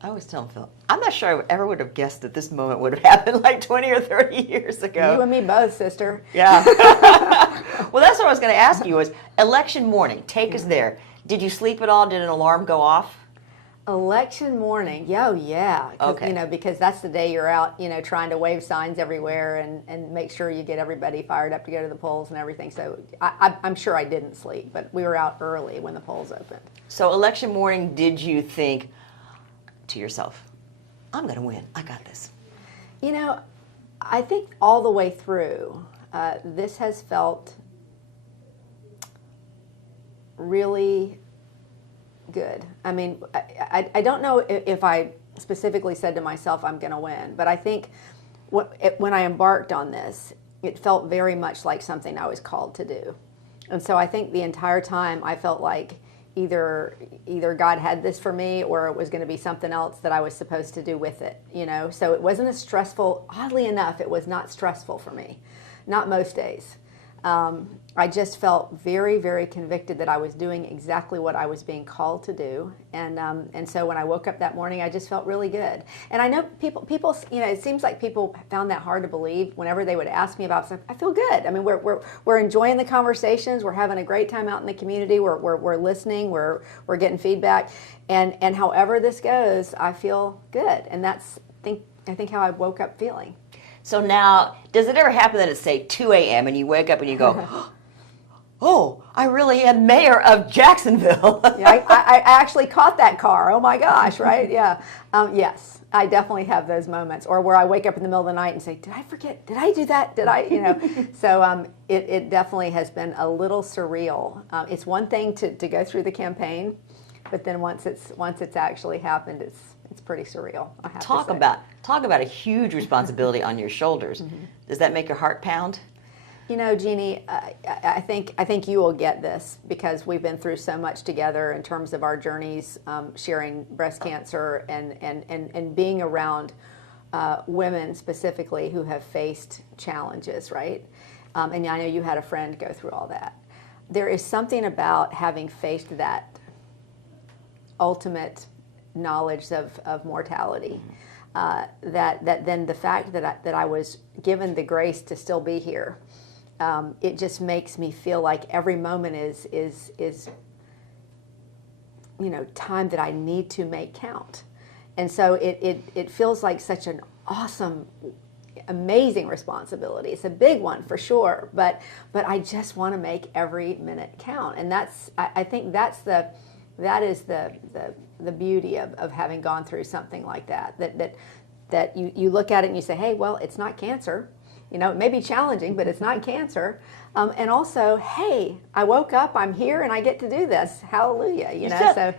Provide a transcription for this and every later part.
I always tell Phil, I'm not sure I ever would have guessed that this moment would have happened like 20 or 30 years ago. You and me both, sister. Yeah. Well, that's what I was going to ask you was election morning. Take us there. Did you sleep at all? Did an alarm go off? Election morning, yeah. Okay. Because that's the day you're out, trying to wave signs everywhere and make sure you get everybody fired up to go to the polls and everything. So I'm sure I didn't sleep, but we were out early when the polls opened. So election morning, did you think to yourself, I'm going to win. I got this. I think all the way through, this has felt really good. I mean, I don't know if I specifically said to myself, I'm going to win, but I think when I embarked on this, it felt very much like something I was called to do. And so I think the entire time I felt like either God had this for me or it was going to be something else that I was supposed to do with it, So it wasn't as stressful. Oddly enough, it was not stressful for me, not most days. I just felt very, very convicted that I was doing exactly what I was being called to do, and so when I woke up that morning, I just felt really good. And I know people, it seems like people found that hard to believe whenever they would ask me about stuff. I feel good. I mean, we're enjoying the conversations. We're having a great time out in the community. We're listening. We're getting feedback, and however this goes, I feel good, and that's I think how I woke up feeling. So now, does it ever happen that it's, say, 2 a.m. and you wake up and you go, oh, I really am mayor of Jacksonville? Yeah, I actually caught that car. Oh, my gosh, right? Yeah. Yes, I definitely have those moments. Or where I wake up in the middle of the night and say, did I forget? Did I do that? Did I, So it definitely has been a little surreal. It's one thing to go through the campaign, but then once it's actually happened, it's pretty surreal. I have to say. Talk about a huge responsibility on your shoulders. Mm-hmm. Does that make your heart pound? Jeannie, I think you will get this because we've been through so much together in terms of our journeys, sharing breast cancer and being around women specifically who have faced challenges, right? And I know you had a friend go through all that. There is something about having faced that ultimate knowledge of mortality, that then the fact that I was given the grace to still be here, it just makes me feel like every moment is time that I need to make count, and so it feels like such an awesome, amazing responsibility. It's a big one for sure, but I just want to make every minute count, and I think that is the beauty of having gone through something like that you look at it and you say, hey, well, it's not cancer. It may be challenging, but it's not cancer. And also, hey, I woke up, I'm here, and I get to do this. Hallelujah.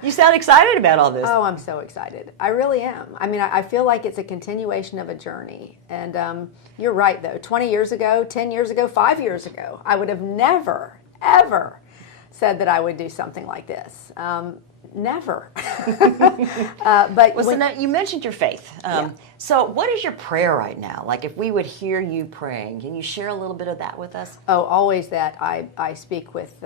You sound excited about all this. Oh, I'm so excited. I really am. I mean, I feel like it's a continuation of a journey. And you're right, though. 20 years ago, 10 years ago, 5 years ago, I would have never, ever said that I would do something like this. Never. So now you mentioned your faith. Yeah. So what is your prayer right now? Like if we would hear you praying, can you share a little bit of that with us? Oh, always that I speak with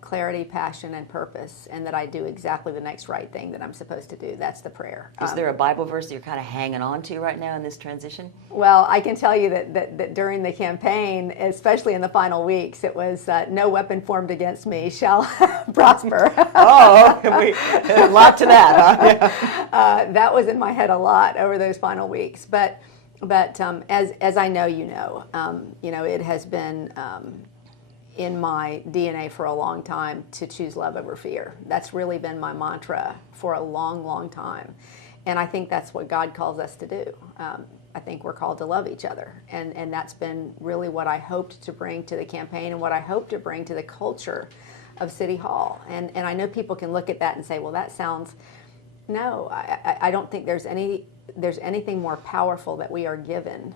clarity, passion, and purpose, and that I do exactly the next right thing that I'm supposed to do. That's the prayer. Is there a Bible verse that you're kind of hanging on to right now in this transition? Well, I can tell you that during the campaign, especially in the final weeks, it was no weapon formed against me shall prosper. Oh, a lot to that, huh? Yeah. That was in my head a lot over those final weeks. But as I know, it has been in my DNA for a long time to choose love over fear. That's really been my mantra for a long, long time. And I think that's what God calls us to do. I think we're called to love each other. And that's been really what I hoped to bring to the campaign and what I hope to bring to the culture of City Hall. And I know people can look at that and say, well, that sounds... No, I don't think there's anything more powerful that we are given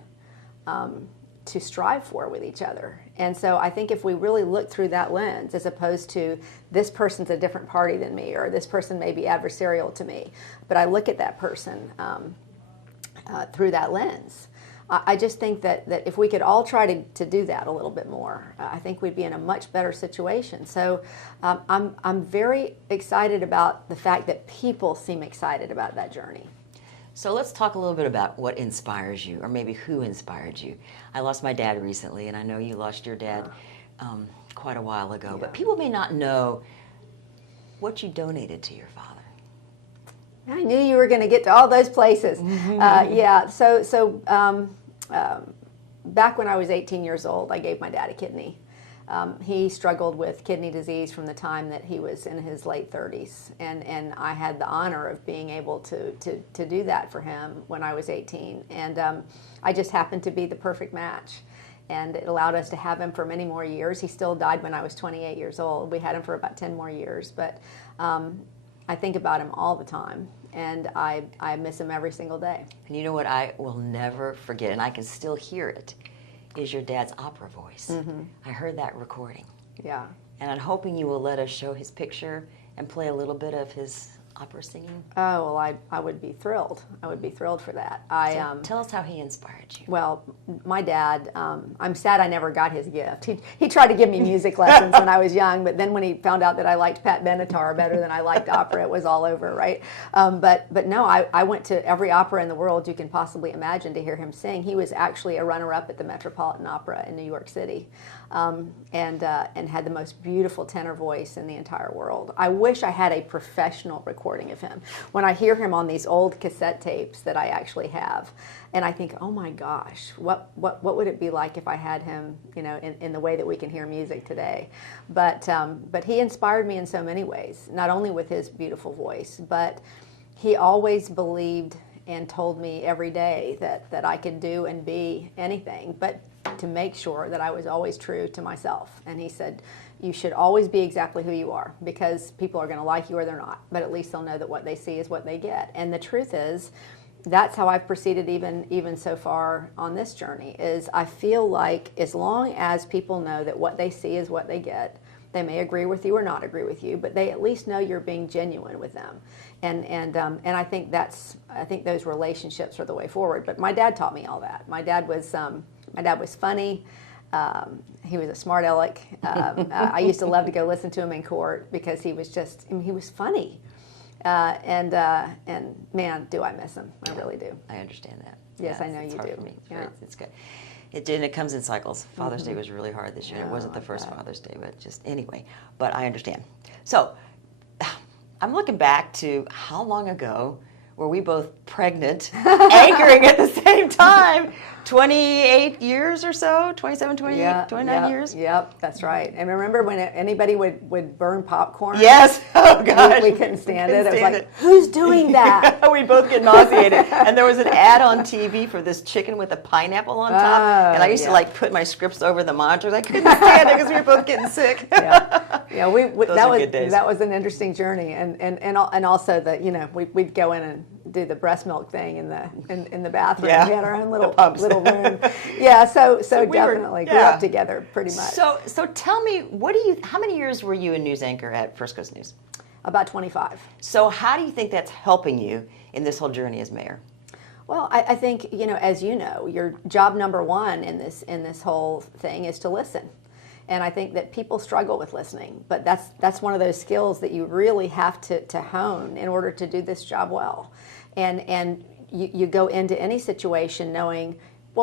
to strive for with each other. And so I think if we really look through that lens, as opposed to this person's a different party than me, or this person may be adversarial to me, but I look at that person through that lens, I just think that if we could all try to do that a little bit more, I think we'd be in a much better situation. So I'm very excited about the fact that people seem excited about that journey. So let's talk a little bit about what inspires you, or maybe who inspired you. I lost my dad recently, and I know you lost your dad quite a while ago, Yeah. but people may not know what you donated to your father. I knew you were going to get to all those places. Yeah. So back when I was 18 years old, I gave my dad a kidney. He struggled with kidney disease from the time that he was in his late 30s, and I had the honor of being able to do that for him when I was 18, and I just happened to be the perfect match, and it allowed us to have him for many more years. He still died when I was 28 years old. We had him for about 10 more years, but I think about him all the time, and I miss him every single day. And you know what I will never forget, and I can still hear it, is your dad's opera voice. I heard that recording. Yeah. And I'm hoping you will let us show his picture and play a little bit of his opera singing. Oh, well, I would be thrilled. I would be thrilled for that. So tell us how he inspired you. Well, my dad, I'm sad I never got his gift. He tried to give me music lessons when I was young, but then when he found out that I liked Pat Benatar better than I liked opera, it was all over, right? But no, I went to every opera in the world you can possibly imagine to hear him sing. He was actually a runner-up at the Metropolitan Opera in New York City, and had the most beautiful tenor voice in the entire world. I wish I had a professional recording of him. When I hear him on these old cassette tapes that I actually have, and I think, oh my gosh, what would it be like if I had him, in the way that we can hear music today? But he inspired me in so many ways, not only with his beautiful voice, but he always believed and told me every day that I could do and be anything, but to make sure that I was always true to myself. And he said, you should always be exactly who you are, because people are going to like you or they're not, but at least they'll know that what they see is what they get. And the truth is, that's how I've proceeded even so far on this journey, is I feel like as long as people know that what they see is what they get, they may agree with you or not agree with you, but they at least know you're being genuine with them. And I think those relationships are the way forward. But my dad taught me all that. My dad was funny. He was a smart aleck. I used to love to go listen to him in court because he was funny. And man, do I miss him. I really do. I understand that. Yes, Yeah, I know it's you hard do. for me. Yeah. It's good. It comes in cycles. Father's Day was really hard this year. It wasn't the like first that. Father's Day, but just anyway. But I understand. So I'm looking back to how long ago were we both pregnant, anchoring at the same time? 28 years or so? 27, 28, 29 years? Yep, that's right. And remember when anybody would burn popcorn? Yes. Oh, gosh. We couldn't stand it. It was stand like, who's doing that? We'd both get nauseated. And there was an ad on TV for this chicken with a pineapple on top. And I used to put my scripts over the monitors. I couldn't stand it because we were both getting sick. Yeah, Days. That was an interesting journey. And also we'd go in and do the breast milk thing in the bathroom. Yeah. We had our own little room. Yeah, so we definitely grew up together pretty much. So tell me, how many years were you a news anchor at First Coast News? About 25. So how do you think that's helping you in this whole journey as mayor? Well, I think, as you know, your job number one in this whole thing is to listen. And I think that people struggle with listening, but that's one of those skills that you really have to hone in order to do this job well. And you go into any situation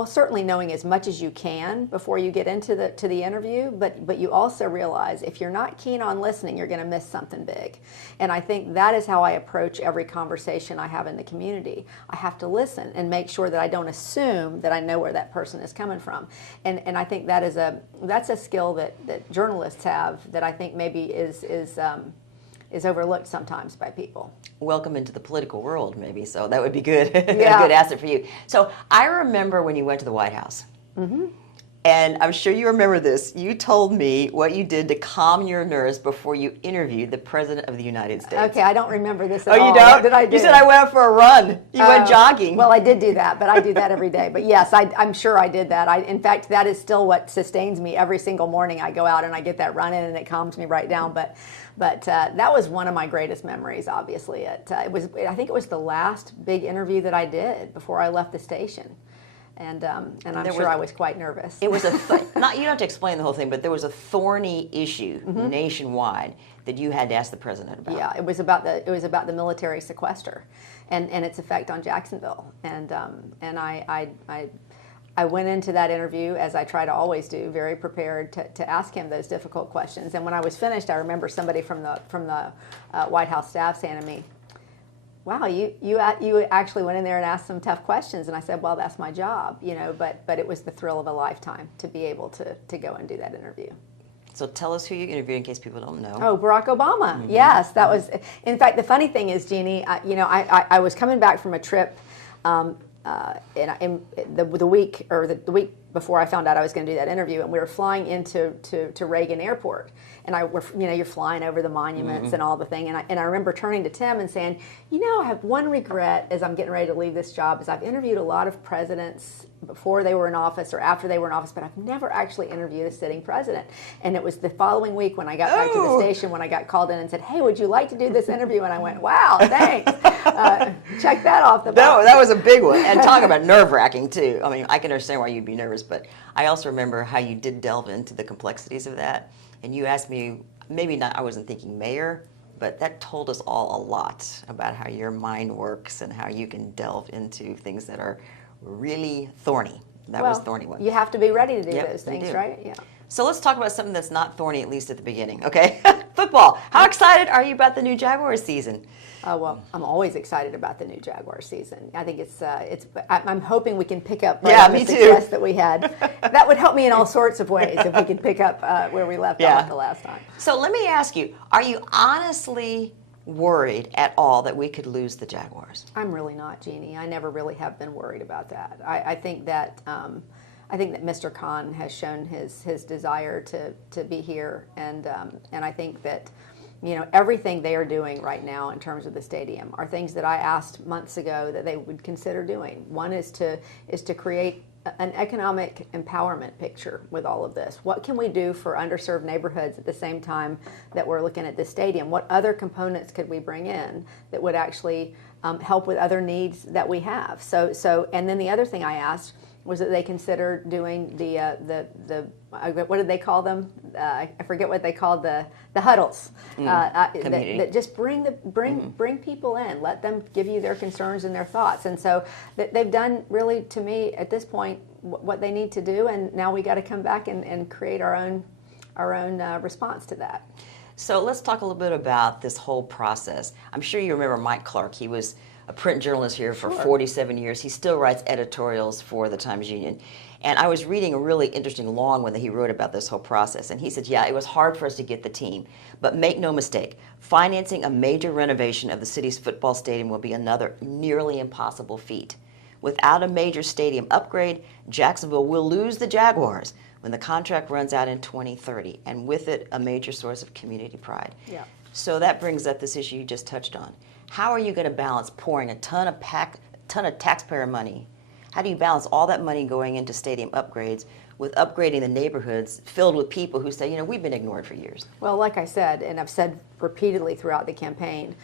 certainly knowing as much as you can before you get into the interview, but you also realize if you're not keen on listening, you're going to miss something big. And I think that is how I approach every conversation I have in the community. I have to listen and make sure that I don't assume that I know where that person is coming from. And I think that's a skill that journalists have that I think maybe is overlooked sometimes by people. Welcome into the political world, maybe, so that would be good. Yeah. A good asset for you. So I remember when you went to the White House, and I'm sure you remember this. You told me what you did to calm your nerves before you interviewed the President of the United States. Okay, I don't remember this at all. all. Oh, you don't? What did I do? You said I went out for a run. You went jogging. Well, I did do that, but I do that every day. But yes, I'm sure I did that. In fact, that is still what sustains me every single morning. I go out and I get that run in, and it calms me right down. But that was one of my greatest memories. Obviously, I think it was the last big interview that I did before I left the station. And I'm sure I was quite nervous. It was you don't have to explain the whole thing, but there was a thorny issue nationwide that you had to ask the president about. Yeah, it was about the military sequester, and its effect on Jacksonville. And I went into that interview, as I try to always do, very prepared to ask him those difficult questions. And when I was finished, I remember somebody from the White House staff saying to me, "Wow, you actually went in there and asked some tough questions." And I said, "Well, that's my job, you know." But it was the thrill of a lifetime to be able to go and do that interview. So tell us who you interviewed in case people don't know. Oh, Barack Obama. Mm-hmm. Yes, that was. In fact, the funny thing is, Jeannie, I was coming back from a trip. In the week before I found out I was going to do that interview, and we were flying into Reagan Airport, and you're flying over the monuments and all the thing, and I remember turning to Tim and saying, I have one regret as I'm getting ready to leave this job is I've interviewed a lot of presidents before they were in office or after they were in office, but I've never actually interviewed a sitting president. And it was the following week when I got back to the station when I got called in and said, "Hey, would you like to do this interview?" And I went, "Wow, thanks." Check that off the box. No, that was a big one. And talk about nerve-wracking, too. I mean, I can understand why you'd be nervous, but I also remember how you did delve into the complexities of that. And you asked me, maybe not, I wasn't thinking mayor, but that told us all a lot about how your mind works and how you can delve into things that are really thorny. That was a thorny one. You have to be ready to do those things, right? Yeah. So let's talk about something that's not thorny, at least at the beginning, okay? Football. How excited are you about the new Jaguars season? Well, I'm always excited about the new Jaguars season. I think I'm hoping we can pick up the success that we had. That would help me in all sorts of ways if we could pick up where we left off the last time. So let me ask you, are you honestly worried at all that we could lose the Jaguars? I'm really not, Jeannie. I never really have been worried about that. I think that Mr. Khan has shown his desire to be here, and I think that everything they are doing right now in terms of the stadium are things that I asked months ago that they would consider doing. One is to create an economic empowerment picture with all of this. What can we do for underserved neighborhoods at the same time that we're looking at this stadium? What other components could we bring in that would actually help with other needs that we have? So, and then the other thing I asked was that they consider doing the what did they call them? I forget what they called the huddles. That just bring people in, let them give you their concerns and their thoughts. And so they've done really, to me at this point, what they need to do, and now we got to come back and create our own response to that. So let's talk a little bit about this whole process. I'm sure you remember Mike Clark. He was a print journalist here for 47 years. He still writes editorials for the Times-Union. And I was reading a really interesting long one that he wrote about this whole process. And he said, it was hard for us to get the team. But make no mistake, financing a major renovation of the city's football stadium will be another nearly impossible feat. Without a major stadium upgrade, Jacksonville will lose the Jaguars when the contract runs out in 2030. And with it, a major source of community pride. Yeah. So that brings up this issue you just touched on. How are you going to balance pouring a ton of taxpayer money? How do you balance all that money going into stadium upgrades with upgrading the neighborhoods filled with people who say, we've been ignored for years? Well, like I said, and I've said repeatedly throughout the campaign,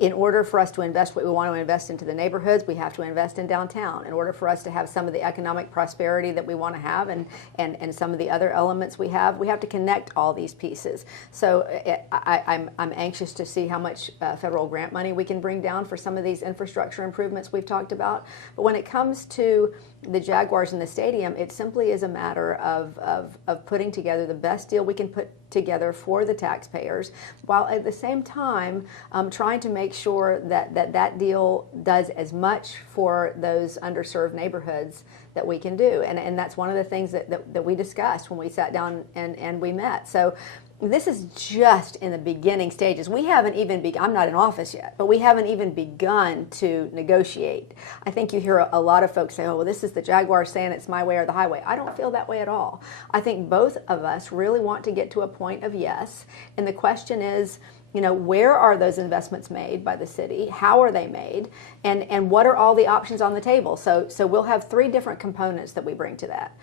in order for us to invest what we want to invest into the neighborhoods, we have to invest in downtown. In order for us to have some of the economic prosperity that we want to have and some of the other elements we have to connect all these pieces. So I'm anxious to see how much federal grant money we can bring down for some of these infrastructure improvements we've talked about. But when it comes to the Jaguars in the stadium, it simply is a matter of putting together the best deal we can put together for the taxpayers, while at the same time trying to make sure that deal does as much for those underserved neighborhoods that we can do. And that's one of the things that we discussed when we sat down and we met. So this is just in the beginning stages. We haven't even I'm not in office yet, but we haven't even begun to negotiate. I think you hear a lot of folks say, oh, well, this is the Jaguars saying it's my way or the highway. I don't feel that way at all. I think both of us really want to get to a point of yes, and the question is, where are those investments made by the city? How are they made? And what are all the options on the table? So we'll have three different components that we bring to that.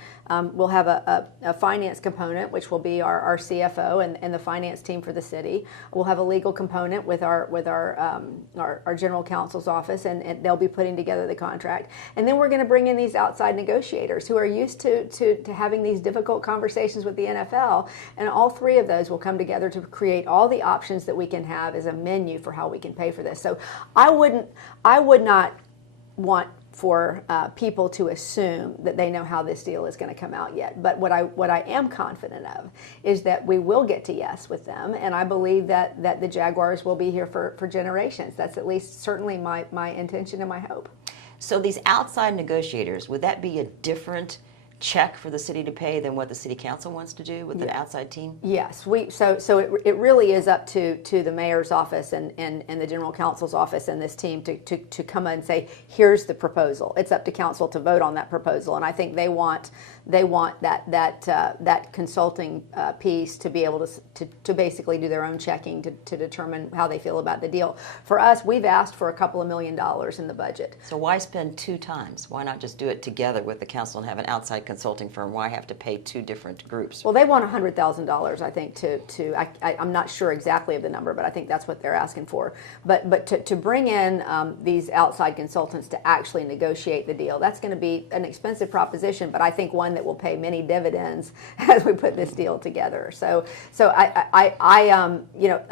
We'll have a finance component, which will be our CFO and the finance team for the city. We'll have a legal component with our general counsel's office, and they'll be putting together the contract. And then we're going to bring in these outside negotiators who are used to having these difficult conversations with the NFL. And all three of those will come together to create all the options that that we can have as a menu for how we can pay for this. So I would not want for people to assume that they know how this deal is going to come out yet. But what I am confident of is that we will get to yes with them, and I believe that the Jaguars will be here for generations. That's at least certainly my intention and my hope. So these outside negotiators, would that be a different check for the city to pay than what the city council wants to do with an outside team? Yes, so it really is up to the mayor's office and the general counsel's office and this team to come and say, here's the proposal. It's up to council to vote on that proposal, and I think they want that consulting piece to be able to basically do their own checking to determine how they feel about the deal. For us, we've asked for a couple of $1 million in the budget. So why spend 2 times? Why not just do it together with the council and have an outside consulting firm? Why have to pay 2 different groups? Well, they want $100,000, I think, I'm not sure exactly of the number, but I think that's what they're asking for. But to bring in these outside consultants to actually negotiate the deal, that's going to be an expensive proposition, but I think one that will pay many dividends as we put this deal together. So I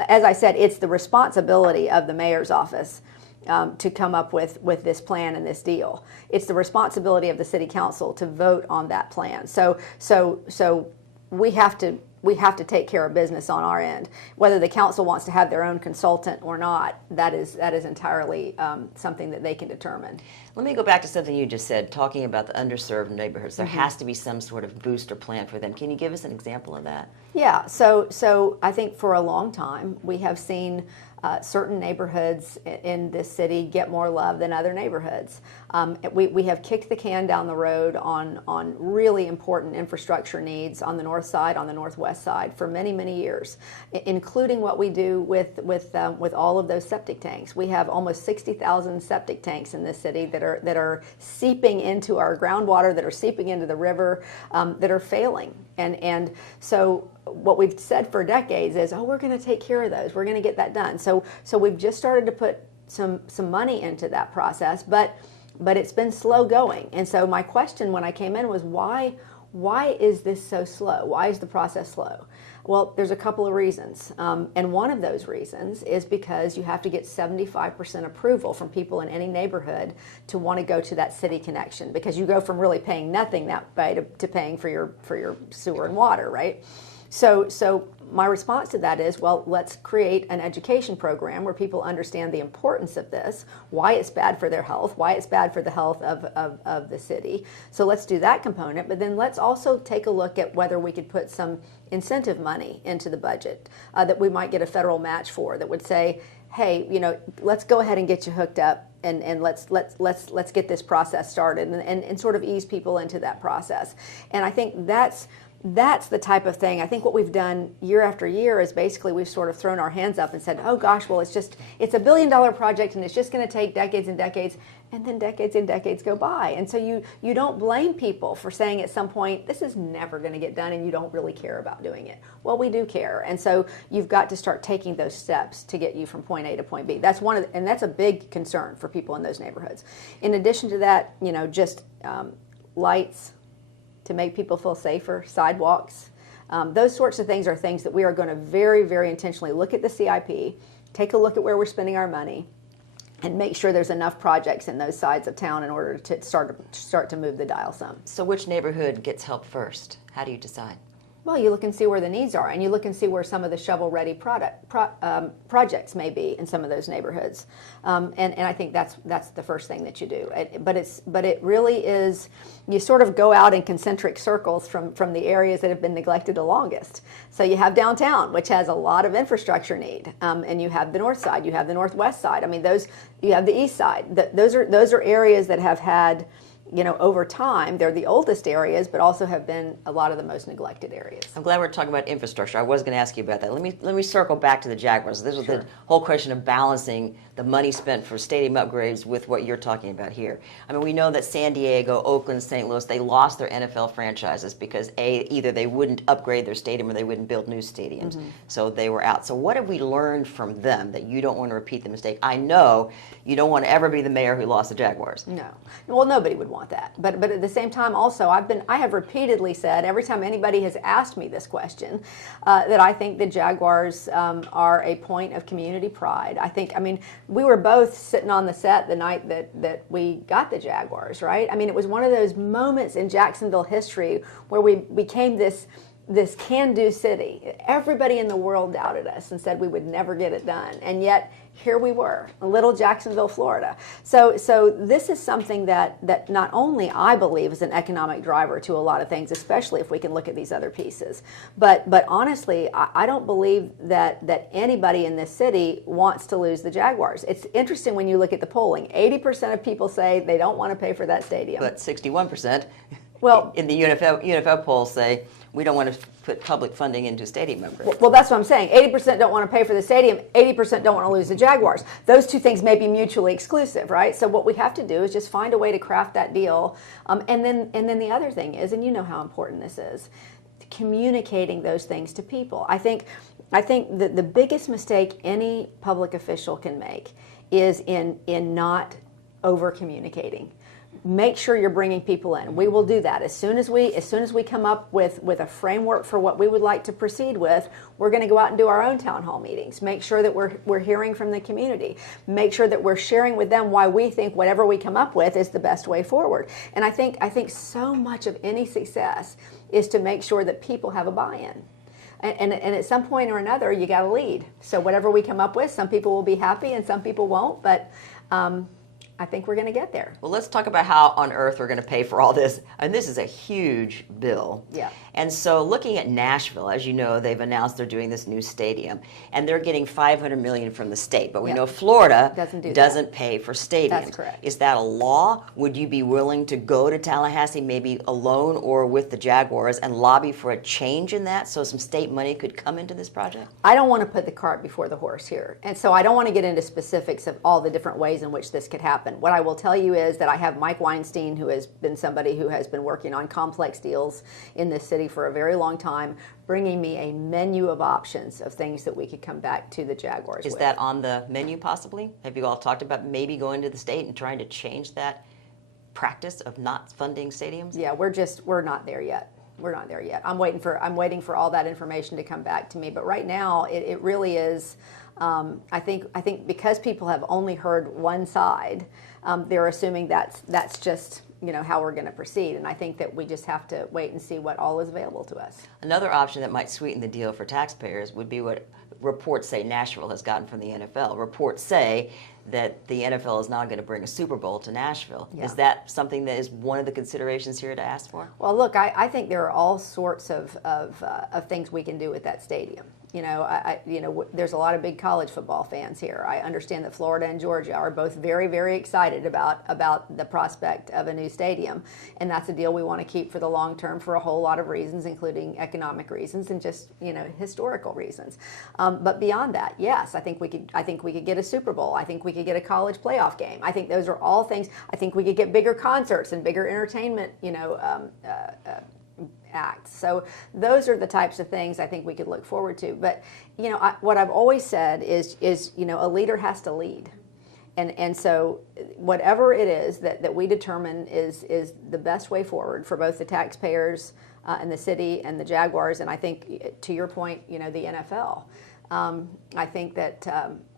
as I said, it's the responsibility of the mayor's office to come up with this plan and this deal. It's the responsibility of the city council to vote on that plan. So we have to take care of business on our end. Whether the council wants to have their own consultant or not, that is entirely something that they can determine. Let me go back to something you just said, talking about the underserved neighborhoods. There has to be some sort of booster plan for them. Can you give us an example of that? Yeah, so I think for a long time we have seen certain neighborhoods in this city get more love than other neighborhoods. We have kicked the can down the road on really important infrastructure needs on the north side, on the northwest side for many, many years, including what we do with all of those septic tanks. We have almost 60,000 septic tanks in this city that are seeping into our groundwater, that are seeping into the river, that are failing. And so what we've said for decades is, we're going to take care of those. We're going to get that done. So we've just started to put some money into that process, but it's been slow going. And so my question when I came in was, why is this so slow? Why is the process slow? Well, there's a couple of reasons. And one of those reasons is because you have to get 75% approval from people in any neighborhood to want to go to that city connection, because you go from really paying nothing that way to paying for your sewer and water, right? So my response to that is, well, let's create an education program where people understand the importance of this, why it's bad for their health, why it's bad for the health of the city. So let's do that component, but then let's also take a look at whether we could put some incentive money into the budget that we might get a federal match for, that would say, hey, let's go ahead and get you hooked up and let's get this process started and sort of ease people into that process. And I think that's the type of thing. I think what we've done year after year is basically we've sort of thrown our hands up and said, oh gosh, well it's $1 billion project and it's just going to take decades and decades, and then decades and decades go by. And so you don't blame people for saying at some point, this is never going to get done and you don't really care about doing it. Well, we do care. And so you've got to start taking those steps to get you from point A to point B. That's and that's a big concern for people in those neighborhoods. In addition to that, just lights, to make people feel safer, sidewalks. Those sorts of things are things that we are going to very, very intentionally look at the CIP, take a look at where we're spending our money, and make sure there's enough projects in those sides of town in order to start to move the dial some. So which neighborhood gets help first? How do you decide? Well, you look and see where the needs are, and you look and see where some of the shovel-ready projects may be in some of those neighborhoods, and I think that's the first thing that you do. But it really is, you sort of go out in concentric circles from the areas that have been neglected the longest. So you have downtown, which has a lot of infrastructure need, and you have the north side, you have the northwest side. I mean, you have the east side. Those are areas that have had, over time, they're the oldest areas, but also have been a lot of the most neglected areas. I'm glad we're talking about infrastructure. I was going to ask you about that. Let me circle back to the Jaguars. This was the whole question of balancing the money spent for stadium upgrades with what you're talking about here. I mean, we know that San Diego, Oakland, St. Louis, they lost their NFL franchises because either they wouldn't upgrade their stadium or they wouldn't build new stadiums. Mm-hmm. So they were out. So what have we learned from them that you don't want to repeat the mistake? I know you don't want to ever be the mayor who lost the Jaguars. No. Well, nobody would want want that. But at the same time, also, I have repeatedly said, every time anybody has asked me this question, that I think the Jaguars are a point of community pride. I mean, we were both sitting on the set the night that we got the Jaguars, right? I mean, it was one of those moments in Jacksonville history where we became this can-do city. Everybody in the world doubted us and said we would never get it done, and yet here we were, little Jacksonville, Florida. So this is something that not only I believe is an economic driver to a lot of things, especially if we can look at these other pieces, but honestly, I don't believe that anybody in this city wants to lose the Jaguars. It's interesting when you look at the polling. 80% of people say they don't want to pay for that stadium. But 61% well, in the UNFL polls say we don't want to put public funding into stadium upgrades. Well, that's what I'm saying. 80% don't want to pay for the stadium. 80% don't want to lose the Jaguars. Those two things may be mutually exclusive, right? So what we have to do is just find a way to craft that deal. And then the other thing is, and you know how important this is, communicating those things to people. I think that the biggest mistake any public official can make is in not over communicating. Make sure you're bringing people in. We will do that as soon as we come up with a framework for what we would like to proceed with. We're going to go out and do our own town hall meetings. Make sure that we're hearing from the community. Make sure that we're sharing with them why we think whatever we come up with is the best way forward. And I think so much of any success is to make sure that people have a buy-in. And at some point or another, you got to lead. So whatever we come up with, some people will be happy and some people won't. But I think we're going to get there. Well, let's talk about how on earth we're going to pay for all this. And this is a huge bill. Yeah. And so looking at Nashville, as you know, they've announced they're doing this new stadium, and they're getting $500 million from the state. But we know Florida doesn't pay for stadiums. That's correct. Is that a law? Would you be willing to go to Tallahassee, maybe alone or with the Jaguars, and lobby for a change in that so some state money could come into this project? I don't want to put the cart before the horse here. And so I don't want to get into specifics of all the different ways in which this could happen. What I will tell you is that I have Mike Weinstein, who has been somebody who has been working on complex deals in this city for a very long time, bringing me a menu of options of things that we could come back to the Jaguars with. Is that on the menu possibly? Have you all talked about maybe going to the state and trying to change that practice of not funding stadiums? Yeah, we're not there yet. We're not there yet. I'm waiting for all that information to come back to me. But right now, it really is. I think because people have only heard one side, they're assuming that's just how we're going to proceed. And I think that we just have to wait and see what all is available to us. Another option that might sweeten the deal for taxpayers would be what reports say Nashville has gotten from the NFL. Reports say that the NFL is now going to bring a Super Bowl to Nashville. Yeah. Is that something that is one of the considerations here to ask for? Well, look, I think there are all sorts of things we can do with that stadium. There's a lot of big college football fans here. I understand that Florida and Georgia are both very, very excited about the prospect of a new stadium, and that's a deal we want to keep for the long term for a whole lot of reasons, including economic reasons and just historical reasons. But beyond that, yes, I think we could get a Super Bowl. I think we could get a college playoff game. I think those are all things. I think we could get bigger concerts and bigger entertainment. Acts. So those are the types of things I think we could look forward to. But what I've always said is a leader has to lead, and so whatever it is that we determine is the best way forward for both the taxpayers and the city and the Jaguars, and I think to your point, the NFL. I think that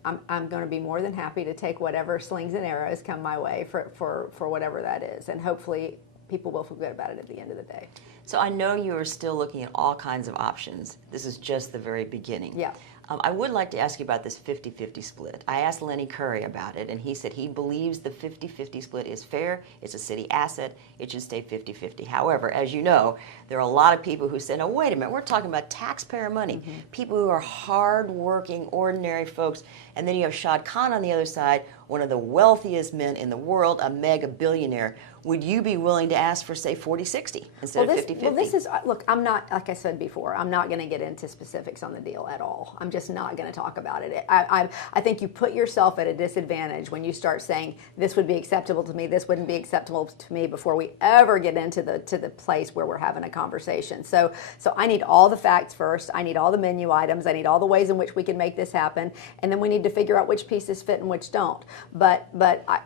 I'm going to be more than happy to take whatever slings and arrows come my way for whatever that is, and hopefully people will feel good about it at the end of the day. So I know you are still looking at all kinds of options. This is just the very beginning. Yeah. I would like to ask you about this 50-50 split. I asked Lenny Curry about it, and he said he believes the 50-50 split is fair. It's a city asset. It should stay 50-50. However, as you know, there are a lot of people who say, no, wait a minute, we're talking about taxpayer money, people who are hard-working, ordinary folks. And then you have Shad Khan on the other side, one of the wealthiest men in the world, a mega billionaire. Would you be willing to ask for, say, 40-60 instead of 50-50? Well, this is, look, I'm not, like I said before, I'm not going to get into specifics on the deal at all. I'm just not going to talk about it. I think you put yourself at a disadvantage when you start saying, this would be acceptable to me, this wouldn't be acceptable to me, before we ever get into the place where we're having a conversation. So I need all the facts first. I need all the menu items. I need all the ways in which we can make this happen. And then we need to figure out which pieces fit and which don't. But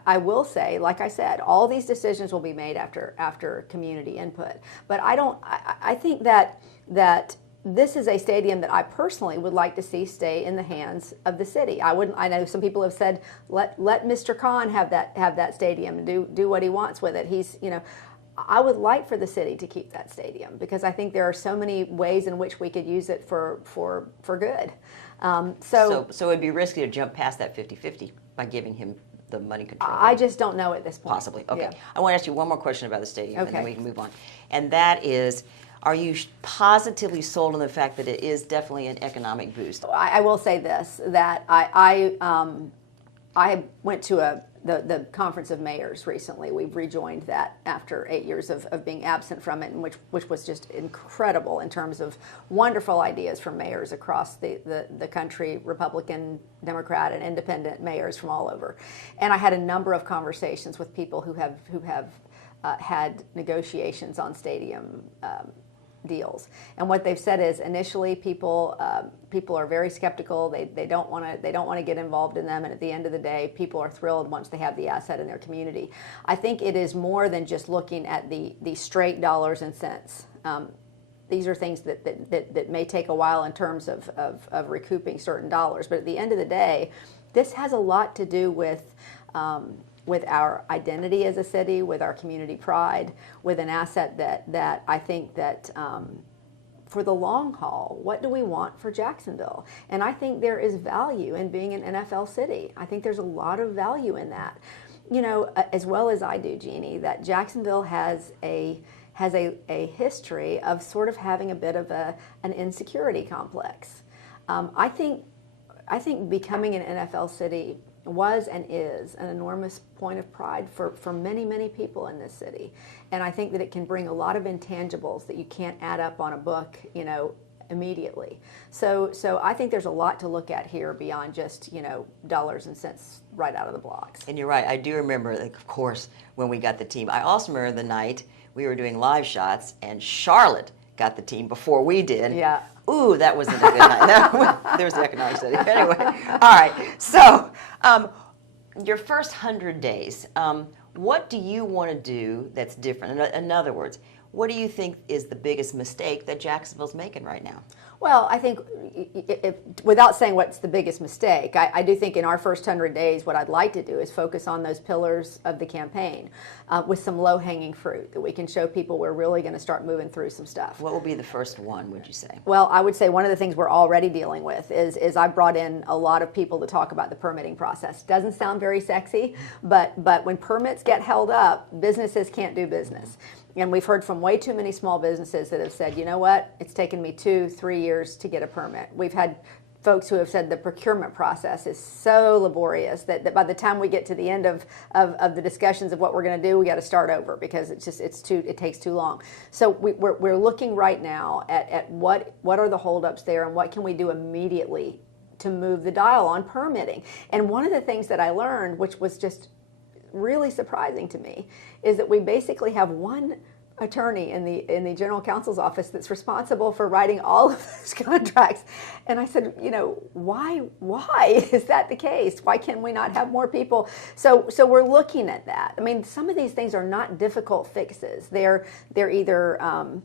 I will say, like I said, all these decisions will be made after community input. But I think that this is a stadium that I personally would like to see stay in the hands of the city. I know some people have said, let Mr. Khan have that stadium and do what he wants with it. I would like for the city to keep that stadium because I think there are so many ways in which we could use it for good. So it'd be risky to jump past that 50-50 by giving him the money control. I just don't know at this point. Possibly. Okay. Yeah. I want to ask you one more question about the stadium, and then Okay. we can move on. And that is, are you positively sold on the fact that it is definitely an economic boost? I will say this, that I went to the Conference of Mayors recently. We've rejoined that after 8 years of being absent from it, and which was just incredible in terms of wonderful ideas from mayors across the country, Republican, Democrat, and independent mayors from all over. And I had a number of conversations with people who have had negotiations on stadium deals, and what they've said is initially people are very skeptical. They don't want to get involved in them, and at the end of the day, people are thrilled once they have the asset in their community. I think it is more than just looking at the straight dollars and cents. These are things that may take a while in terms of recouping certain dollars, but at the end of the day, this has a lot to do with our identity as a city, with our community pride, with an asset that I think that for the long haul, what do we want for Jacksonville? And I think there is value in being an NFL city. I think there's a lot of value in that. You know, as well as I do, Jeannie, that Jacksonville has a history of sort of having a bit of an insecurity complex. I think becoming an NFL city was and is an enormous point of pride for many, many people in this city. And I think that it can bring a lot of intangibles that you can't add up on a book, immediately. So I think there's a lot to look at here beyond just, dollars and cents right out of the blocks. And you're right. I do remember, of course, when we got the team. I also remember the night we were doing live shots and Charlotte got the team before we did. Yeah. Ooh, that wasn't a good night. There was the economic study. Anyway, all right. So, your first 100 days, what do you want to do that's different? In other words, what do you think is the biggest mistake that Jacksonville's making right now? Well, I think, without saying what's the biggest mistake, I do think in our first 100 days, what I'd like to do is focus on those pillars of the campaign with some low-hanging fruit that we can show people we're really going to start moving through some stuff. What will be the first one, would you say? Well, I would say one of the things we're already dealing with is I brought in a lot of people to talk about the permitting process. Doesn't sound very sexy, but when permits get held up, businesses can't do business. And we've heard from way too many small businesses that have said, you know what, it's taken me 2-3 years to get a permit. We've had folks who have said the procurement process is so laborious that by the time we get to the end of the discussions of what we're going to do, we got to start over because it takes too long. So we're looking right now at what are the holdups there and what can we do immediately to move the dial on permitting. And one of the things that I learned, which was just really surprising to me, is that we basically have one attorney in the general counsel's office that's responsible for writing all of those contracts. And I said, why is that the case? Why can we not have more people? So we're looking at that. I mean, some of these things are not difficult fixes. They're either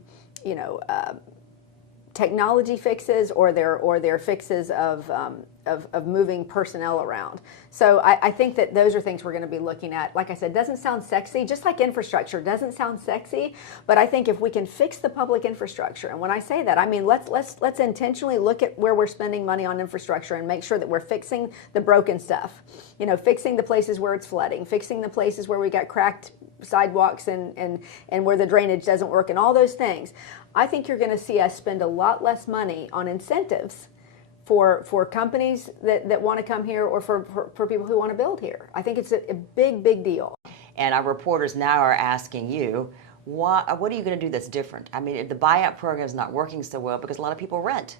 technology fixes or they're fixes of moving personnel around. So I think that those are things we're going to be looking at. Like I said, doesn't sound sexy, just like infrastructure doesn't sound sexy, but I think if we can fix the public infrastructure, and when I say that, I mean let's intentionally look at where we're spending money on infrastructure and make sure that we're fixing the broken stuff. Fixing the places where it's flooding, fixing the places where we got cracked sidewalks and where the drainage doesn't work and all those things. I think you're going to see us spend a lot less money on incentives for companies that want to come here or for people who want to build here. I think it's a big deal. And our reporters now are asking you, What are you going to do that's different? I mean, the buyout program is not working so well because a lot of people rent.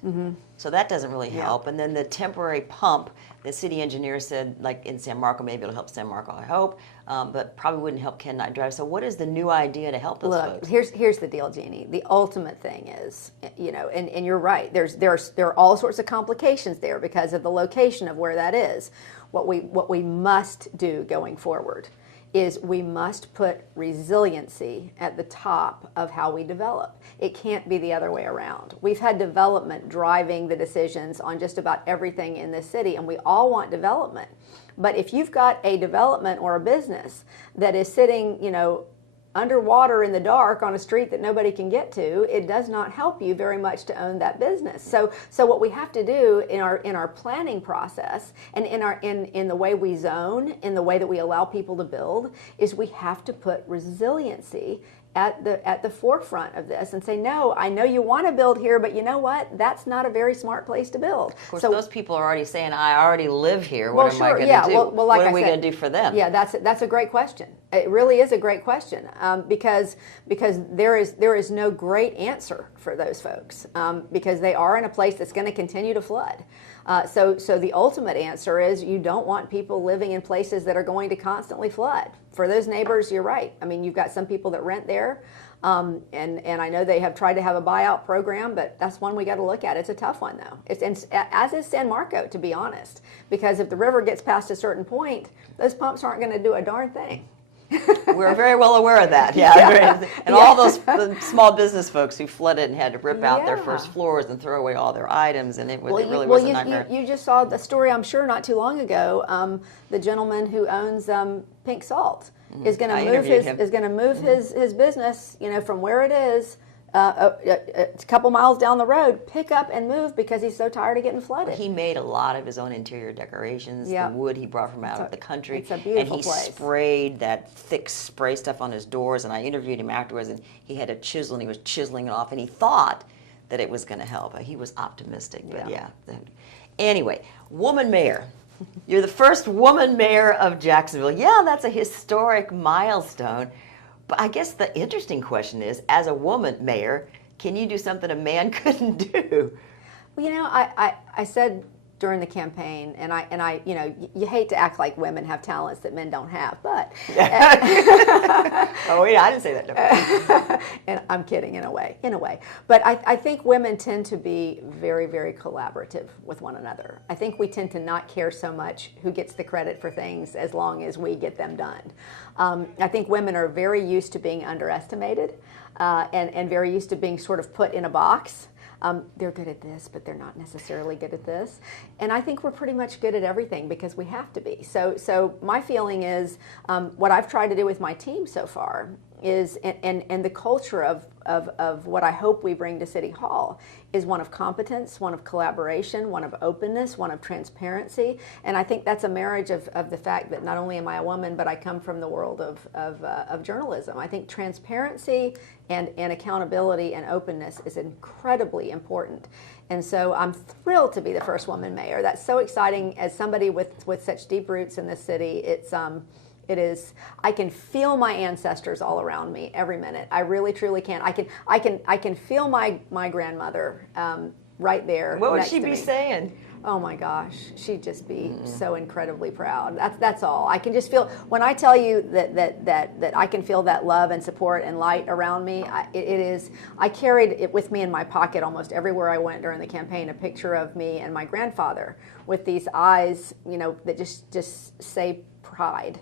So that doesn't really help. And then the temporary pump, the city engineer said, like in San Marco, maybe it'll help San Marco, I hope, but probably wouldn't help Ken Knight Drive. So what is the new idea to help those folks? Here's the deal, Jeannie. The ultimate thing is, and you're right, there are all sorts of complications there because of the location of where that is. What we must do going forward is we must put resiliency at the top of how we develop. It can't be the other way around. We've had development driving the decisions on just about everything in this city, and we all want development. But if you've got a development or a business that is sitting, underwater in the dark on a street that nobody can get to, it does not help you very much to own that business. So what we have to do in our planning process and in the way we zone, in the way that we allow people to build, is we have to put resiliency at the forefront of this and say, no, I know you want to build here, but you know what? That's not a very smart place to build. Of course, those people are already saying, I already live here. What am I going to do? Well, like what are we going to do for them? Yeah, that's a great question. It really is a great question because there is no great answer for those folks because they are in a place that's going to continue to flood. So the ultimate answer is you don't want people living in places that are going to constantly flood. For those neighbors, you're right. I mean, you've got some people that rent there, and I know they have tried to have a buyout program, but that's one we got to look at. It's a tough one, though. As is San Marco, to be honest, because if the river gets past a certain point, those pumps aren't going to do a darn thing. We're very well aware of that, and all those small business folks who flooded and had to rip out their first floors and throw away all their items, and it really was a nightmare. You just saw the story, I'm sure, not too long ago. The gentleman who owns Pink Salt is going to move his business, from where it is. A couple miles down the road, pick up and move because he's so tired of getting flooded. He made a lot of his own interior decorations. The wood he brought from out of the country. It's a beautiful place. Sprayed that thick spray stuff on his doors, and I interviewed him afterwards, and he had a chisel, and he was chiseling it off, and he thought that it was going to help. He was optimistic, but Anyway, woman mayor. You're the first woman mayor of Jacksonville. Yeah, that's a historic milestone. But I guess the interesting question is, as a woman mayor, can you do something a man couldn't do? Well, I said during the campaign, and I, you hate to act like women have talents that men don't have, but oh yeah, I didn't say that. And I'm kidding in a way. But I think women tend to be very, very collaborative with one another. I think we tend to not care so much who gets the credit for things as long as we get them done. I think women are very used to being underestimated and very used to being sort of put in a box. They're good at this, but they're not necessarily good at this. And I think we're pretty much good at everything because we have to be. So my feeling is what I've tried to do with my team so far is, and the culture of what I hope we bring to City Hall is one of competence, one of collaboration, one of openness, one of transparency. And I think that's a marriage of the fact that not only am I a woman, but I come from the world of journalism. I think transparency and accountability and openness is incredibly important. And so I'm thrilled to be the first woman mayor. That's so exciting. As somebody with such deep roots in this city, it is. I can feel my ancestors all around me every minute. I really, truly can. I can feel my grandmother right there. What would next she to be me. saying? Oh my gosh, she'd just be so incredibly proud. That's all. I can just feel when I tell you that I can feel that love and support and light around me. I carried it with me in my pocket almost everywhere I went during the campaign. A picture of me and my grandfather with these eyes, that just say pride.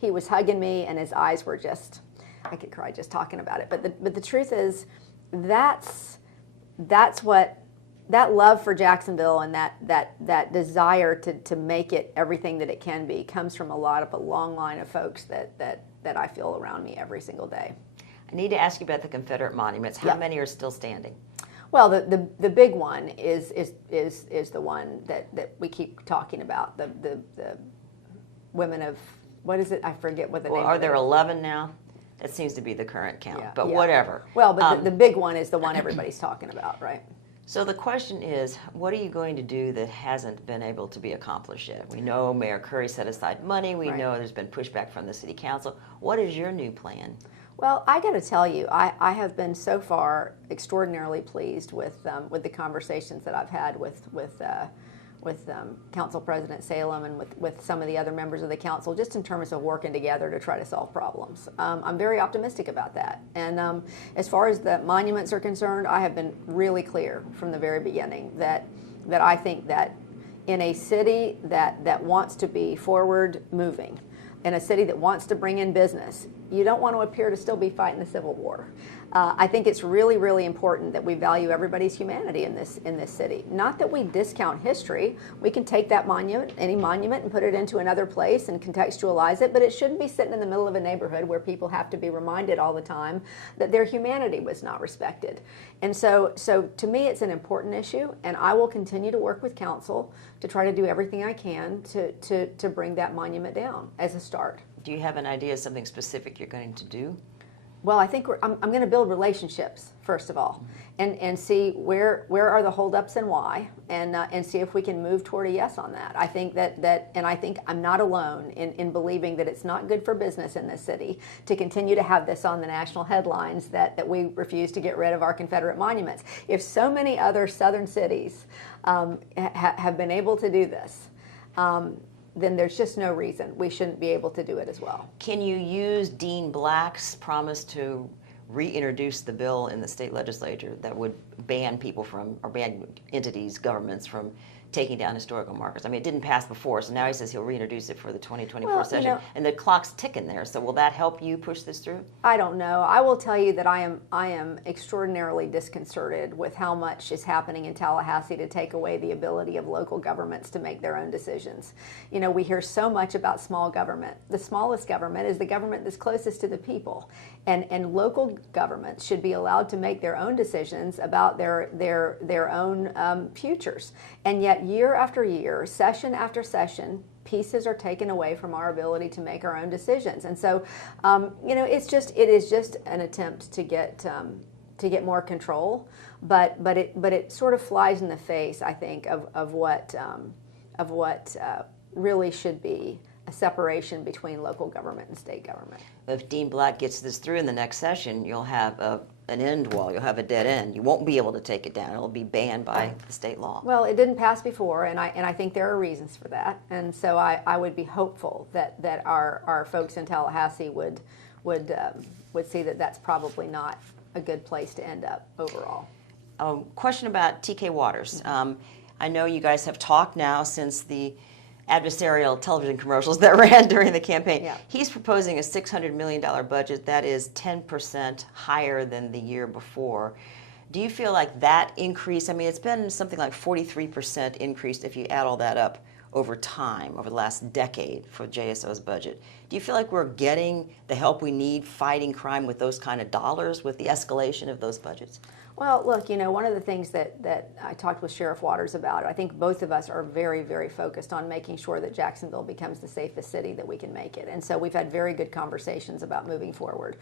He was hugging me, and his eyes were just. I could cry just talking about it. But the truth is, that's what. That love for Jacksonville and that desire to make it everything that it can be comes from a long line of folks that I feel around me every single day. I need to ask you about the Confederate monuments. How many are still standing? Well, the big one is the one that we keep talking about. The women of, what is it? I forget what the name. Are there 11 now? That seems to be the current count, but whatever. Well, but the big one is the one everybody's talking about, right? So the question is, what are you going to do that hasn't been able to be accomplished yet? We know Mayor Curry set aside money. We know there's been pushback from the city council. What is your new plan? Well, I got to tell you, I have been so far extraordinarily pleased with the conversations that I've had with Council President Salem and with some of the other members of the council, just in terms of working together to try to solve problems. I'm very optimistic about that. And as far as the monuments are concerned, I have been really clear from the very beginning that I think that in a city that wants to be forward moving, in a city that wants to bring in business, you don't want to appear to still be fighting the Civil War. I think it's really, really important that we value everybody's humanity in this city. Not that we discount history. We can take that monument, any monument, and put it into another place and contextualize it, but it shouldn't be sitting in the middle of a neighborhood where people have to be reminded all the time that their humanity was not respected. And so to me, it's an important issue, and I will continue to work with council to try to do everything I can to bring that monument down as a start. Do you have an idea of something specific you're going to do? Well, I think I'm going to build relationships first of all, and see where are the holdups and why, and see if we can move toward a yes on that. I think and I think I'm not alone in believing that it's not good for business in this city to continue to have this on the national headlines that we refuse to get rid of our Confederate monuments. If so many other southern cities have been able to do this, then there's just no reason we shouldn't be able to do it as well. Can you use Dean Black's promise to reintroduce the bill in the state legislature that would ban people from, or ban entities, governments from taking down historical markers? I mean, it didn't pass before, so now he says he'll reintroduce it for the 2024 session, and the clock's ticking there. So will that help you push this through? I don't know. I will tell you that I am extraordinarily disconcerted with how much is happening in Tallahassee to take away the ability of local governments to make their own decisions. You know, we hear so much about small government. The smallest government is the government that's closest to the people, and local governments should be allowed to make their own decisions about their own futures. And yet, year after year, session after session, pieces are taken away from our ability to make our own decisions. And so, you know, it is just an attempt to get more control, but it sort of flies in the face, I think, of what really should be a separation between local government and state government. If Dean Black gets this through in the next session, you'll have an end wall. You'll have a dead end. You won't be able to take it down. It'll be banned by the state law. Well, it didn't pass before, and I think there are reasons for that. And so I would be hopeful that our folks in Tallahassee would see that that's probably not a good place to end up overall. Question about TK Waters. I know you guys have talked now since the adversarial television commercials that ran during the campaign. Yeah. He's proposing a $600 million budget that is 10% higher than the year before. Do you feel like that increase, I mean, it's been something like 43% increase if you add all that up over time, over the last decade for JSO's budget. Do you feel like we're getting the help we need fighting crime with those kind of dollars, with the escalation of those budgets? Well, look, you know, one of the things that I talked with Sheriff Waters about, I think both of us are very, very focused on making sure that Jacksonville becomes the safest city that we can make it. And so we've had very good conversations about moving forward.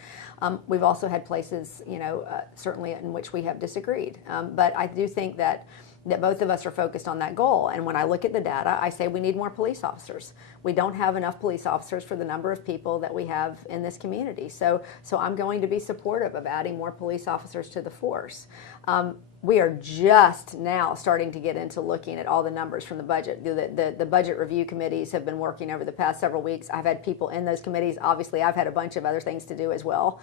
We've also had places, you know, certainly in which we have disagreed. But I do think that both of us are focused on that goal. And when I look at the data, I say we need more police officers. We don't have enough police officers for the number of people that we have in this community. So I'm going to be supportive of adding more police officers to the force. We are just now starting to get into looking at all the numbers from the budget. The budget review committees have been working over the past several weeks. I've had people in those committees. Obviously, I've had a bunch of other things to do as well.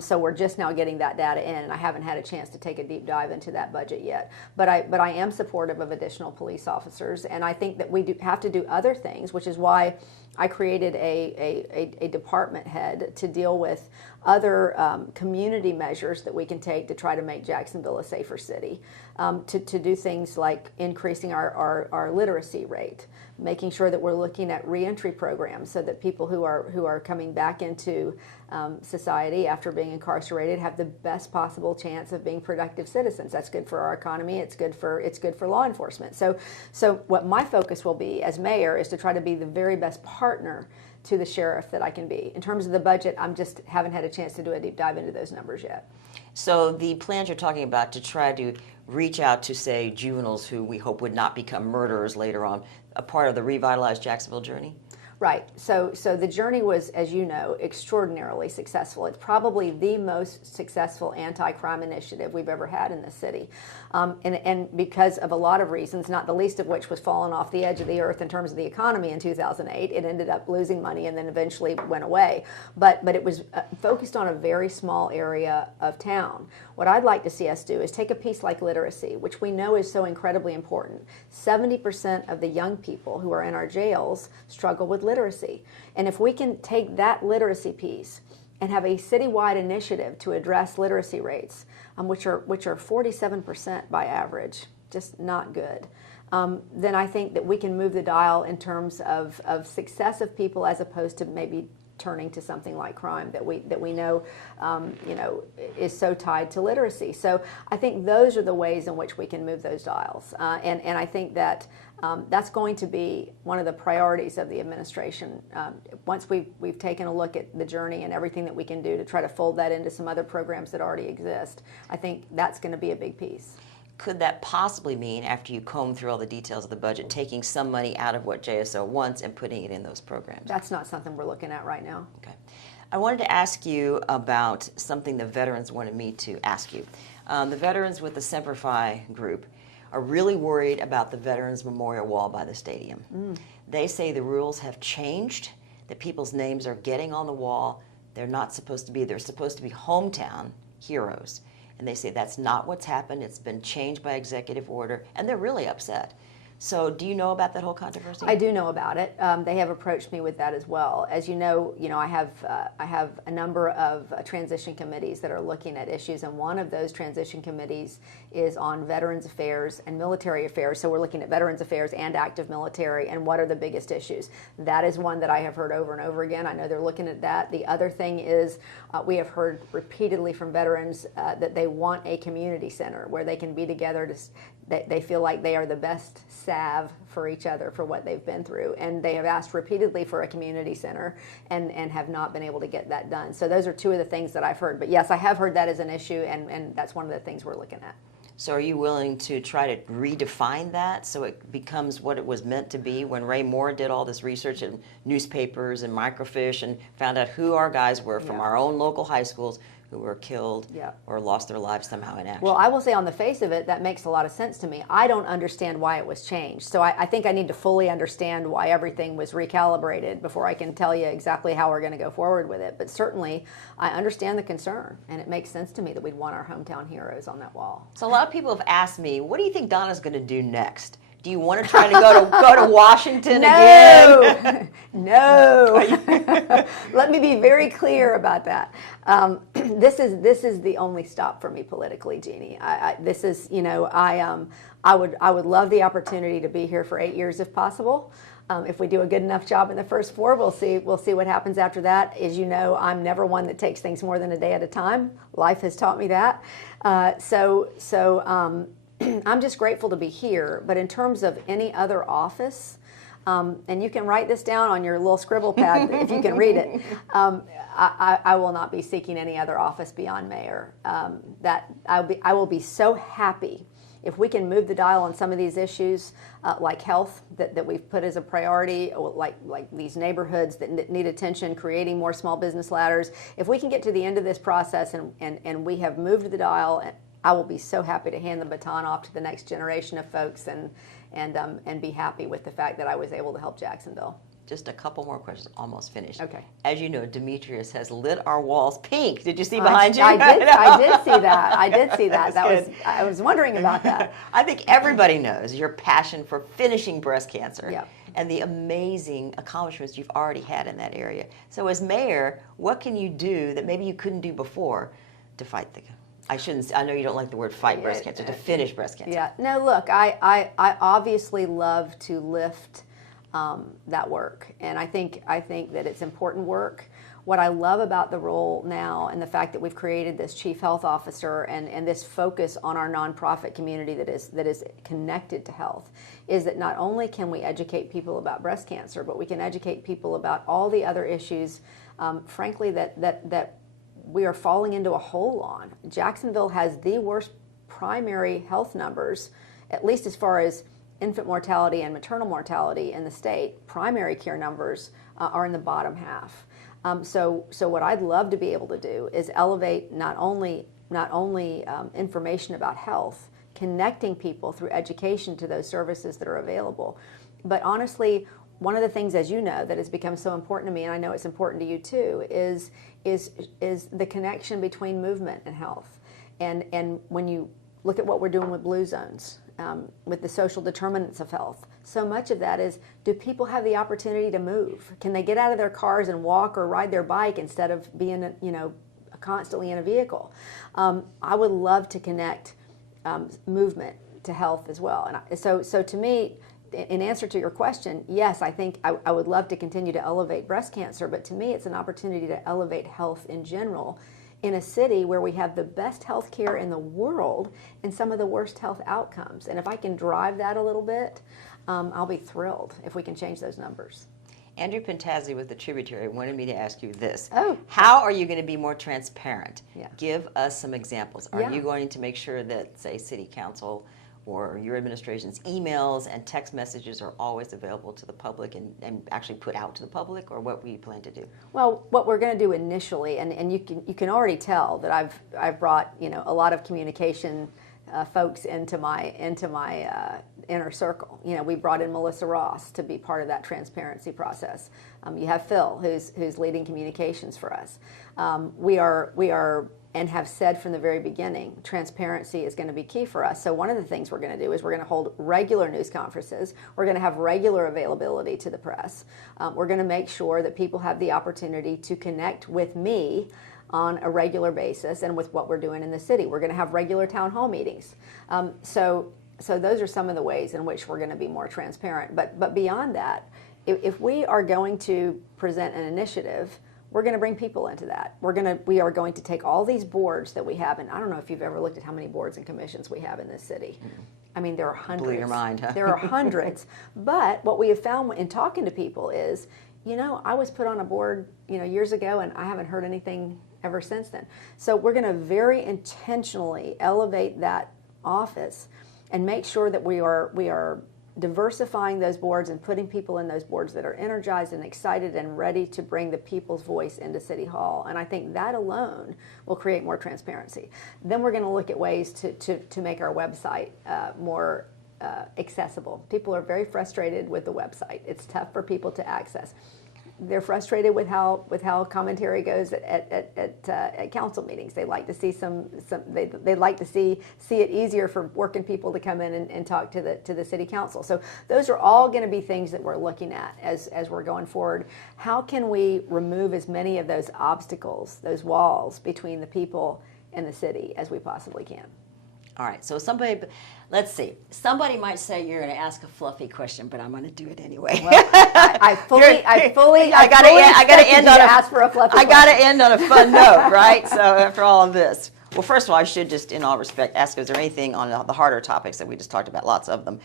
So we're just now getting that data in, and I haven't had a chance to take a deep dive into that budget yet. But I am supportive of additional police officers, and I think that we have to do other things, which is why I created a department head to deal with other community measures that we can take to try to make Jacksonville a safer city, to do things like increasing our literacy rate, making sure that we're looking at reentry programs so that people who are coming back into society after being incarcerated have the best possible chance of being productive citizens. That's good for our economy. It's good for law enforcement. So what my focus will be as mayor is to try to be the very best partner to the sheriff that I can be. In terms of the budget, I'm just haven't had a chance to do a deep dive into those numbers yet. So the plans you're talking about to try to reach out to, say, juveniles who we hope would not become murderers later on, a part of the Revitalized Jacksonville journey? Right. So the journey was, as you know, extraordinarily successful. It's probably the most successful anti-crime initiative we've ever had in this city. And because of a lot of reasons, not the least of which was falling off the edge of the earth in terms of the economy in 2008. It ended up losing money and then eventually went away. But it was focused on a very small area of town. What I'd like to see us do is take a piece like literacy, which we know is so incredibly important. 70% of the young people who are in our jails struggle with literacy. And if we can take that literacy piece and have a citywide initiative to address literacy rates, which are 47% by average, just not good, then I think that we can move the dial in terms of success of people as opposed to maybe turning to something like crime that we know is so tied to literacy. So I think those are the ways in which we can move those dials, and I think that that's going to be one of the priorities of the administration. Once we've taken a look at the journey and everything that we can do to try to fold that into some other programs that already exist, I think that's going to be a big piece. Could that possibly mean, after you comb through all the details of the budget, taking some money out of what JSO wants and putting it in those programs? That's not something we're looking at right now. Okay. I wanted to ask you about something the veterans wanted me to ask you. The veterans with the Semper Fi group are really worried about the Veterans Memorial Wall by the stadium. They say the rules have changed, that people's names are getting on the wall. They're not supposed to be. They're supposed to be hometown heroes. And they say that's not what's happened. It's been changed by executive order, and they're really upset. So do you know about that whole controversy? I do know about it. They have approached me with that as well. As you know, I have a number of transition committees that are looking at issues, and one of those transition committees is on Veterans Affairs and Military Affairs. So we're looking at Veterans Affairs and active military, and what are the biggest issues. That is one that I have heard over and over again. I know they're looking at that. The other thing is we have heard repeatedly from veterans that they want a community center where they can be together to. They feel like they are the best salve for each other for what they've been through. And they have asked repeatedly for a community center and have not been able to get that done. So those are two of the things that I've heard. But yes, I have heard that as an issue, and that's one of the things we're looking at. So are you willing to try to redefine that so it becomes what it was meant to be? When Ray Moore did all this research in newspapers and microfiche and found out who our guys were from our own local high schools who were killed or lost their lives somehow in action. Well, I will say on the face of it, that makes a lot of sense to me. I don't understand why it was changed. So I think I need to fully understand why everything was recalibrated before I can tell you exactly how we're going to go forward with it. But certainly, I understand the concern, and it makes sense to me that we'd want our hometown heroes on that wall. So a lot of people have asked me, what do you think Donna's going to do next? Do you want to try to go to Washington again? No. Let me be very clear about that. This is the only stop for me politically, Jeannie. I would love the opportunity to be here for 8 years if possible. If we do a good enough job in the first 4, we'll see what happens after that. As you know, I'm never one that takes things more than a day at a time. Life has taught me that. I'm just grateful to be here, but in terms of any other office, and you can write this down on your little scribble pad if you can read it, I will not be seeking any other office beyond mayor. I will be so happy if we can move the dial on some of these issues, like health that we've put as a priority, like these neighborhoods that need attention, creating more small business ladders. If we can get to the end of this process and we have moved the dial, I will be so happy to hand the baton off to the next generation of folks and be happy with the fact that I was able to help Jacksonville. Just a couple more questions, almost finished. Okay. As you know, Demetrius has lit our walls pink. Did you see behind you? I did see that. I did see that. I was wondering about that. I think everybody knows your passion for finishing breast cancer. Yep. And the amazing accomplishments you've already had in that area. So as mayor, what can you do that maybe you couldn't do before to fight I know you don't like the word fight breast cancer, to finish breast cancer. Yeah. No, look, I obviously love to lift that work, and I think that it's important work. what I love about the role now and the fact that we've created this chief health officer and this focus on our nonprofit community that is connected to health is that not only can we educate people about breast cancer, but we can educate people about all the other issues, frankly, that we are falling into a hole on. Jacksonville has the worst primary health numbers, at least as far as infant mortality and maternal mortality in the state. Primary care numbers are in the bottom half. So what I'd love to be able to do is elevate not only information about health, connecting people through education to those services that are available, but honestly, one of the things, as you know, that has become so important to me, and I know it's important to you too, is the connection between movement and health. And when you look at what we're doing with Blue Zones, with the social determinants of health, so much of that is, do people have the opportunity to move? Can they get out of their cars and walk or ride their bike instead of being, constantly in a vehicle? I would love to connect movement to health as well. And so to me, in answer to your question, yes, I think I would love to continue to elevate breast cancer, but to me it's an opportunity to elevate health in general in a city where we have the best health care in the world and some of the worst health outcomes. And if I can drive that a little bit, I'll be thrilled if we can change those numbers. Andrew Pentazzi with the Tributary wanted me to ask you this. Oh. How are you going to be more transparent? Yeah. Give us some examples. Are Yeah. you going to make sure that, say, City Council or your administration's emails and text messages are always available to the public and actually put out to the public, or what will you plan to do? Well, what we're going to do initially, and you can already tell that I've brought a lot of communication folks into my inner circle. We brought in Melissa Ross to be part of that transparency process. You have Phil, who's leading communications for us. We are and have said from the very beginning, transparency is going to be key for us. So one of the things we're going to do is we're going to hold regular news conferences. We're going to have regular availability to the press. We're going to make sure that people have the opportunity to connect with me on a regular basis and with what we're doing in the city. We're going to have regular town hall meetings. So those are some of the ways in which we're going to be more transparent. But beyond that, if we are going to present an initiative, we're going to bring people into that. We are going to take all these boards that we have, and I don't know if you've ever looked at how many boards and commissions we have in this city. I mean, there are hundreds. Blew your mind, huh? There are hundreds. But what we have found in talking to people is, I was put on a board, years ago, and I haven't heard anything ever since then. So we're going to very intentionally elevate that office and make sure that we are diversifying those boards and putting people in those boards that are energized and excited and ready to bring the people's voice into City Hall. And I think that alone will create more transparency. Then we're going to look at ways to make our website more accessible. People are very frustrated with the website. It's tough for people to access. They're frustrated with how commentary goes at council meetings. They like to see they'd like to see it easier for working people to come in and talk to the city council. So those are all going to be things that we're looking at as we're going forward. How can we remove as many of those obstacles, those walls between the people and the city as we possibly can? All right, so let's see. Somebody might say you're going to ask a fluffy question, but I'm going to do it anyway. Well, I got to end on ask for a fluffy I got to end on a fun note, right? So after all of this, well, first of all, I should just, in all respect, ask: is there anything on the harder topics that we just talked about? Lots of them.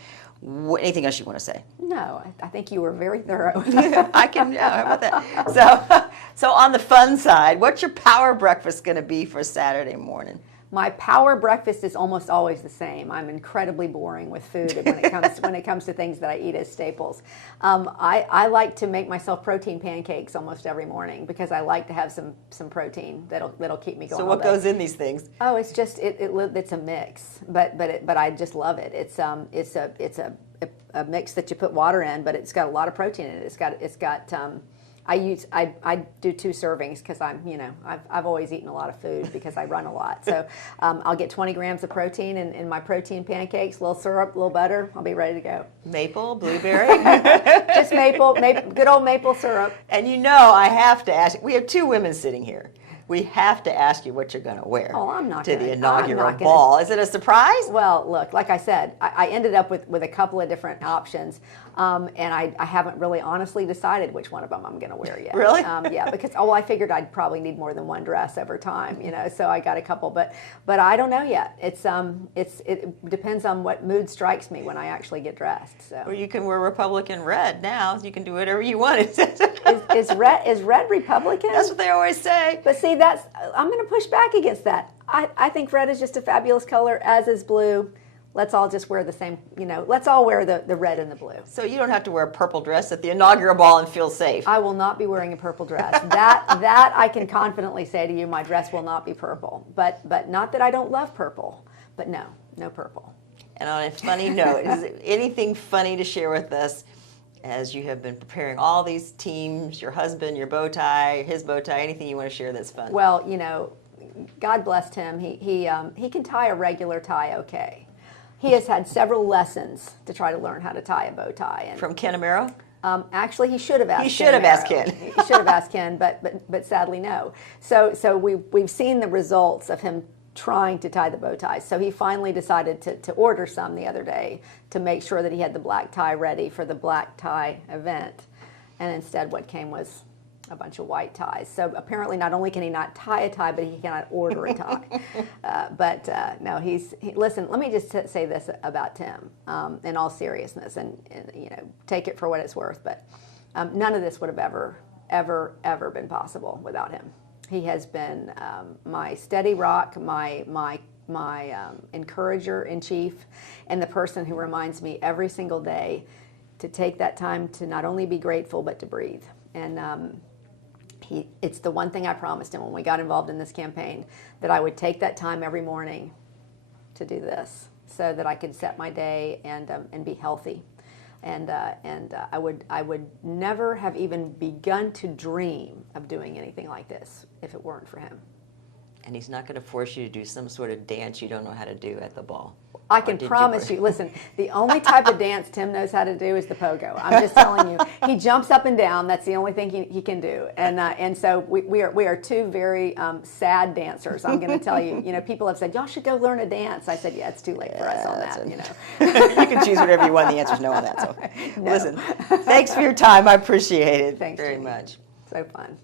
Anything else you want to say? No, I think you were very thorough. I can. Yeah, how about that? So on the fun side, what's your power breakfast going to be for Saturday morning? My power breakfast is almost always the same. I'm incredibly boring with food when it comes to things that I eat as staples. I like to make myself protein pancakes almost every morning because I like to have some protein that'll keep me going. So what goes in these things? Oh, it's just it's a mix, but I just love it. It's a mix that you put water in, but it's got a lot of protein in it. It's got I do 2 servings because I've always eaten a lot of food because I run a lot. So I'll get 20 grams of protein in my protein pancakes, a little syrup, a little butter. I'll be ready to go. Maple, blueberry? Just maple, good old maple syrup. And I have to ask, we have 2 women sitting here. We have to ask you what you're going to wear to the inaugural ball. Is it a surprise? Well, look, like I said, I ended up with a couple of different options. And I haven't really honestly decided which one of them I'm going to wear yet. Really? Yeah, because I figured I'd probably need more than one dress over time, so I got a couple, but I don't know yet. It depends on what mood strikes me when I actually get dressed. So. Or you can wear Republican red now. You can do whatever you want. Is red Republican? That's what they always say. But see, I'm going to push back against that. I think red is just a fabulous color, as is blue. Let's all just wear the same, let's all wear the red and the blue. So you don't have to wear a purple dress at the inaugural ball and feel safe. I will not be wearing a purple dress. That I can confidently say to you, my dress will not be purple. But not that I don't love purple, but no purple. And on a funny note, is there anything funny to share with us as you have been preparing all these teams, your husband, your bow tie, his bow tie, anything you want to share that's fun? Well, God blessed him. He can tie a regular tie okay. He has had several lessons to try to learn how to tie a bow tie. And, from Ken Amaro? Actually, he should have asked. He should have asked Ken. He should have asked Ken, but sadly no. So we've seen the results of him trying to tie the bow ties. So he finally decided to order some the other day to make sure that he had the black tie ready for the black tie event. And instead, what came was a bunch of white ties. So apparently not only can he not tie a tie, but he cannot order a tie. No, listen, let me just say this about Tim, in all seriousness, and take it for what it's worth, but none of this would have ever been possible without him. He has been my steady rock, my encourager in chief, and the person who reminds me every single day to take that time to not only be grateful, but to breathe. And it's the one thing I promised him when we got involved in this campaign, that I would take that time every morning to do this so that I could set my day and be healthy. And I would never have even begun to dream of doing anything like this if it weren't for him. And he's not going to force you to do some sort of dance you don't know how to do at the ball. I can promise you, listen, the only type of dance Tim knows how to do is the pogo. I'm just telling you. He jumps up and down. That's the only thing he can do. And so we are two very sad dancers, I'm going to tell you. People have said, y'all should go learn a dance. I said, yeah, it's too late for us on that. You can choose whatever you want. The answer's no on that. So No. Listen, thanks for your time. I appreciate it Thanks, very Jeannie. much. So fun.